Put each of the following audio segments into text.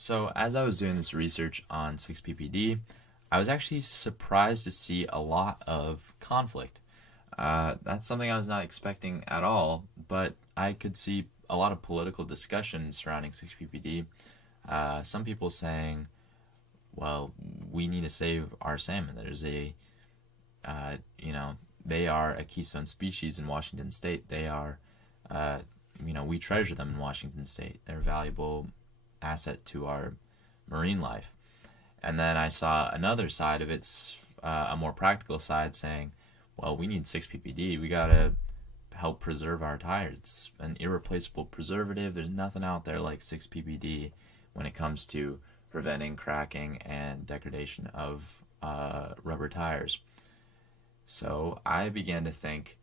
So, as I was doing this research on 6-PPD, I was actually surprised to see a lot of conflict. That's something I was not expecting at all, but I could see a lot of political discussion surrounding 6-PPD. Some people saying, well, we need to save our salmon. There's uh, you know, they are a keystone species in Washington State. They are, uh, we treasure them in Washington State. They're a valuable asset to our marine life. And then I saw another side of it's a more practical side saying, well, we need 6-PPD. We gotta help preserve our tires. It's an irreplaceable preservative. There's nothing out there like 6-PPD when it comes to preventing cracking and degradation of rubber tires. So I began to think,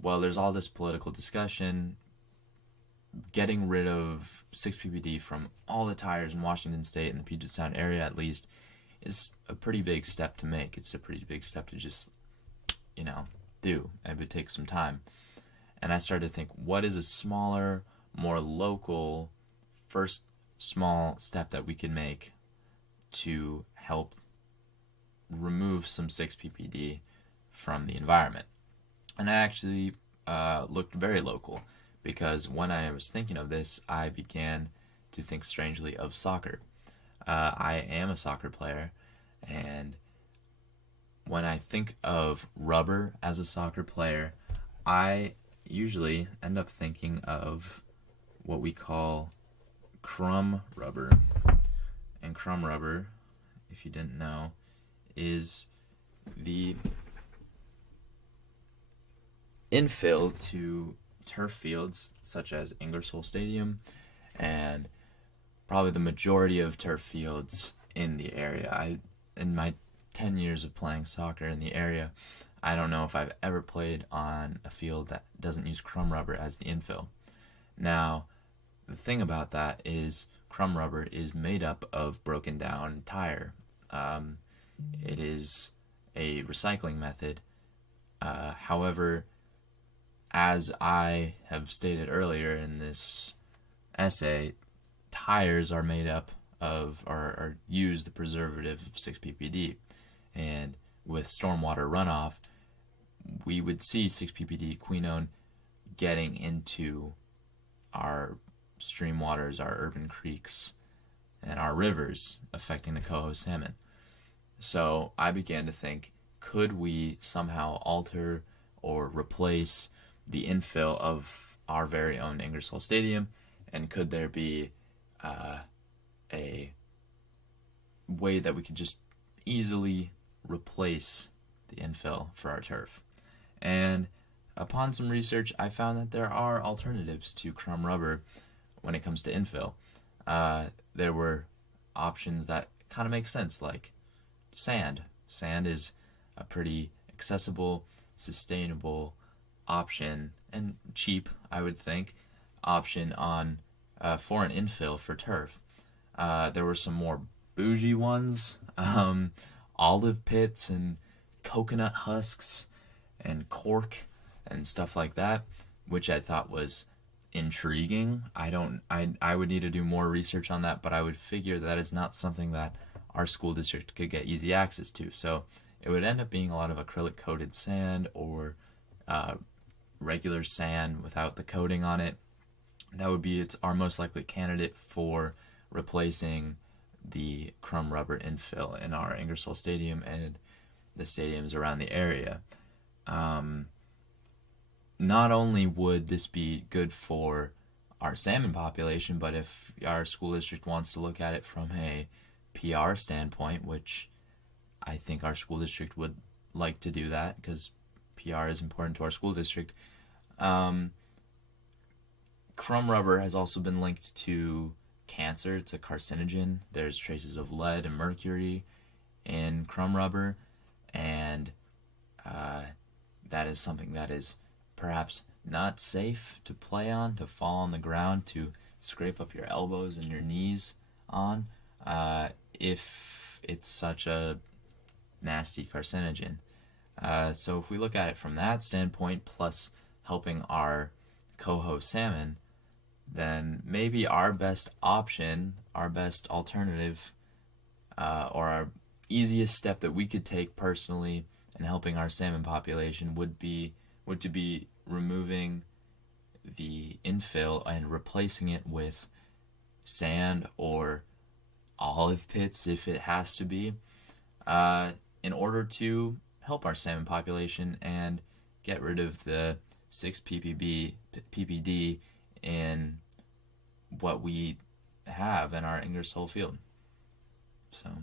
well, there's all this political discussion. Getting rid of 6-PPD from all the tires in Washington State and the Puget Sound area, at least, is a pretty big step to make. It's a pretty big step to just, do. It would take some time. And I started to think, what is a smaller, more local, first small step that we can make to help remove some 6-PPD from the environment? And I actually looked very local because when I was thinking of this, I began to think strangely of soccer. I am a soccer player, and when I think of rubber as a soccer player, I usually end up thinking of what we call crumb rubber. And crumb rubber, if you didn't know, is the infill to turf fields such as Ingersoll Stadium and probably the majority of turf fields in the area. In my 10 years of playing soccer in the area, I don't know if I've ever played on a field that doesn't use crumb rubber as the infill. Now, the thing about that is crumb rubber is made up of broken down tire. It is a recycling method. However, as I have stated earlier in this essay, tires are made up of or use the preservative of 6-PPD. And with stormwater runoff, we would see 6-PPD quinone getting into our stream waters, our urban creeks, and our rivers, affecting the coho salmon. So I began to think, could we somehow alter or replace the infill of our very own Ingersoll Stadium, and could there be a way that we could just easily replace the infill for our turf? And upon some research, I found that there are alternatives to crumb rubber when it comes to infill. There were options that kind of make sense, like sand. Sand is a pretty accessible, sustainable option, and cheap, I would think, option on for an infill for turf. There were some more bougie ones, olive pits and coconut husks and cork and stuff like that, which I thought was intriguing. I would need to do more research on that, but I would figure that is not something that our school district could get easy access to. So it would end up being a lot of acrylic coated sand or regular sand without the coating on it. That would be our most likely candidate for replacing the crumb rubber infill in our Ingersoll Stadium and the stadiums around the area. Not only would this be good for our salmon population, but if our school district wants to look at it from a PR standpoint, which I think our school district would like to do that because PR is important to our school district. Crumb rubber has also been linked to cancer. It's a carcinogen. There's traces of lead and mercury in crumb rubber, and that is something that is perhaps not safe to play on, to fall on the ground, to scrape up your elbows and your knees on, if it's such a nasty carcinogen. So if we look at it from that standpoint, plus helping our coho salmon, then maybe our best option, our best alternative, or our easiest step that we could take personally in helping our salmon population would to be removing the infill and replacing it with sand or olive pits if it has to be, in order to help our salmon population and get rid of the 6 ppd in what we have in our Ingersoll field. So